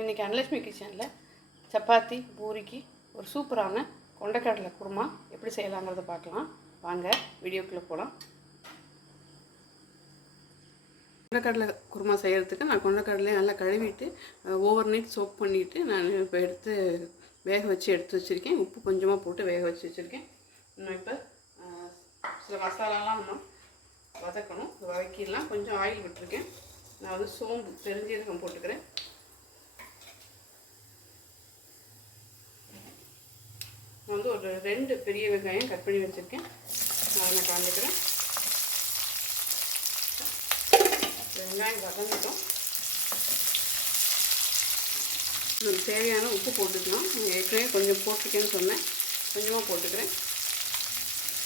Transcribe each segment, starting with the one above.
இன்றைக்கி அனலட்சுமி கிச்சனில் சப்பாத்தி பூரிக்கு ஒரு சூப்பரான கொண்டைக்கடலை குருமா எப்படி செய்யலாங்கிறத பார்க்கலாம். வாங்க வீடியோக்குள்ளே போகலாம் கொண்டைக்கடலை குருமா செய்கிறதுக்கு நான் கொண்டைக்கடலையை நல்லா கழுவிட்டு ஓவர் நைட் சோப் பண்ணிவிட்டு நான் இப்போ எடுத்து வேக வச்சு எடுத்து வச்சுருக்கேன். உப்பு கொஞ்சமாக போட்டு வேக வச்சு வச்சுருக்கேன். இன்னும் இப்போ சில மசாலாலாம் நம்ம வதக்கணும். வதக்கிடலாம். கொஞ்சம் ஆயில் விட்டுருக்கேன். நான் வந்து சோம்பு பெருஞ்சீரகம் போட்டுக்கிறேன் நான் வந்து ஒரு ரெண்டு பெரிய வெங்காயம் கட் பண்ணி வச்சுருக்கேன். நான் அதை காமிக்கிறேன். வெங்காயம் வதங்கிட்டோம். நமக்கு தேவையான உப்பு போட்டுக்கலாம். ஏற்கனவே கொஞ்சம் போட்டிருக்கேன்னு சொன்னேன். கொஞ்சமாக போட்டுக்கிறேன்.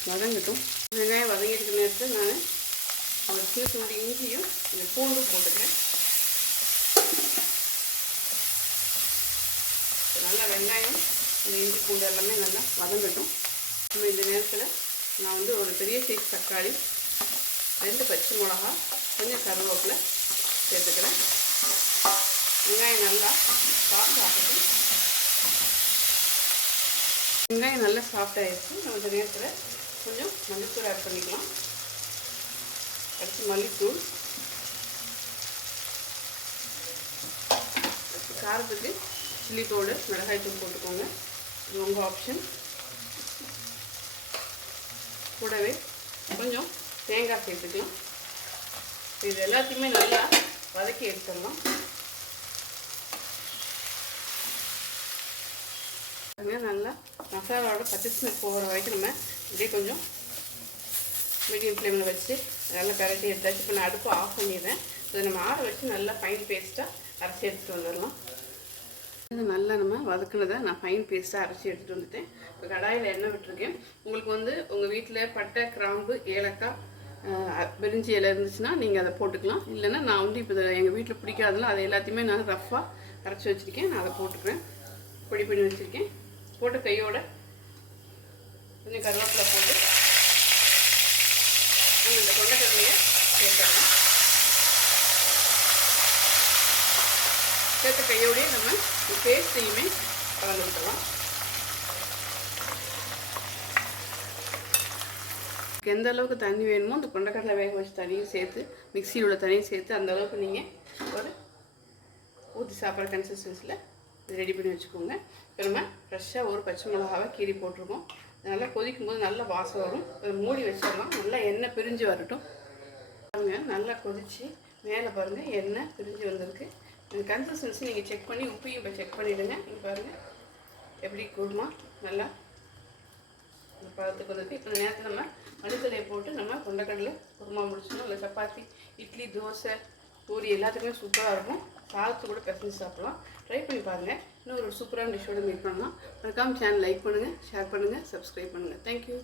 வதங்கட்டும். வெங்காயம் வதங்கிட்டு நேரத்தில் நான் ஒரு சின்ன துண்டு இஞ்சியும் இந்த பூண்டும் போட்டுக்கிறேன். நல்லா வெங்காயம் இந்த இஞ்சி பூண்டு எல்லாமே நல்லா வதங்கட்டும். நம்ம இந்த நேரத்தில் நான் வந்து ஒரு பெரிய சைஸ் தக்காளி ரெண்டு பச்சை மிளகா கொஞ்சம் கருவேப்பிலை சேர்த்துக்கிறேன். வெங்காயம் நல்லா சாஃப்ட் வெங்காயம் நல்லா சாஃப்ட் ஆகிடுச்சு நம்ம இந்த நேரத்தில் கொஞ்சம் மல்லித்தூள் ஆட் பண்ணிக்கலாம். அடுத்து மல்லித்தூள். காரத்துக்கு சில்லி பவுடர் மிளகாய் தூள் போட்டுக்கோங்க. இது உங்கள் ஆப்ஷன் கூடவே கொஞ்சம் தேங்காய் சேர்த்துக்கலாம். இது எல்லாத்தையுமே நல்லா வதக்கி எடுத்துடலாம். நல்லா மசாலாவோட பச்சை போகிற வரைக்கும் நம்ம இப்படியே கொஞ்சம் மீடியம் ஃப்ளேமில் வச்சு நல்லா கரட்டி எடுத்தாச்சு இப்போ நான் அடுப்பு ஆஃப் பண்ணிடுறேன். இதை நம்ம ஆற வச்சு நல்லா ஃபைன் பேஸ்ட்டாக அரைச்சி எடுத்துகிட்டு வந்துடலாம். இது நல்லா நம்ம வதக்குனதை நான் ஃபைன் பேஸ்ட்டாக அரைச்சி எடுத்துகிட்டு வந்துட்டேன். இப்போ கடாயில் எண்ணெய் விட்டுருக்கேன். உங்களுக்கு வந்து உங்கள் வீட்டில் பட்டை கிராம்பு ஏலக்காய் அஹ், பிரிஞ்சி இலை இருந்துச்சுன்னா நீங்கள் அதை போட்டுக்கலாம். இல்லைன்னா நான் வந்து இப்போ எங்கள் வீட்டில் பிடிக்காதுல அதை எல்லாத்தையுமே நான் ரஃப்பாக அரைச்சி வச்சுருக்கேன். நான் அதை போட்டுக்கிறேன். பொடி பண்ணி வச்சுருக்கேன். போட்டு கையோட கொஞ்சம் கருவேப்பிலை போட்டு அந்த இந்த கொண்டைக்கடலையை சேர்த்த கையோடய நம்ம பேஸ்ட்டையுமே கலந்து விட்டுலாம் எந்த அளவுக்கு தண்ணி வேணுமோ அந்த கொண்டக்கடலை வேக வச்சு தண்ணியும் சேர்த்து மிக்சியில் உள்ள தண்ணியும் சேர்த்து அந்த அளவுக்கு நீங்கள் ஒரு ஊற்றி சாப்பிட்ற கன்சிஸ்டன்சியில் ரெடி பண்ணி வச்சுக்கோங்க இப்போ நம்ம ஃப்ரெஷ்ஷாக ஒரு பச்சை மிளகாவை கீறி போட்டிருக்கோம் நல்லா கொதிக்கும் போது நல்லா வாசம் வரும் மூடி வச்சிடலாம் நல்லா எண்ணெய் பிரிஞ்சு வரட்டும் பாருங்கள் நல்லா கொதித்து மேலே பாருங்கள் எண்ணெய் பிரிஞ்சு வந்திருக்கு இந்த கன்சிஸ்டன்சி நீங்கள் செக் பண்ணி உப்பையும் இப்போ செக் பண்ணிவிடுங்க இங்கே பாருங்கள் எப்படி குருமா நல்லா. இந்த பழத்துக்கு வந்துட்டு இப்போ நேரத்தில் நம்ம மல்லித்தலையை போட்டு நம்ம கொண்டக்கடலை குருமா முடிச்சிடணும். இல்லை சப்பாத்தி இட்லி தோசை பூரி எல்லாத்துக்குமே சூப்பராக இருக்கும். சாதத்து கூட பிசைஞ்சு சாப்பிடலாம். ட்ரை பண்ணி பாருங்கள் இன்னும் ஒரு சூப்பரான டிஷ்ஷோட மீட் பண்ணலாம். மறக்காமல் சேனல் லைக் பண்ணுங்கள் ஷேர் பண்ணுங்கள் சப்ஸ்கிரைப் பண்ணுங்கள் தேங்க்யூ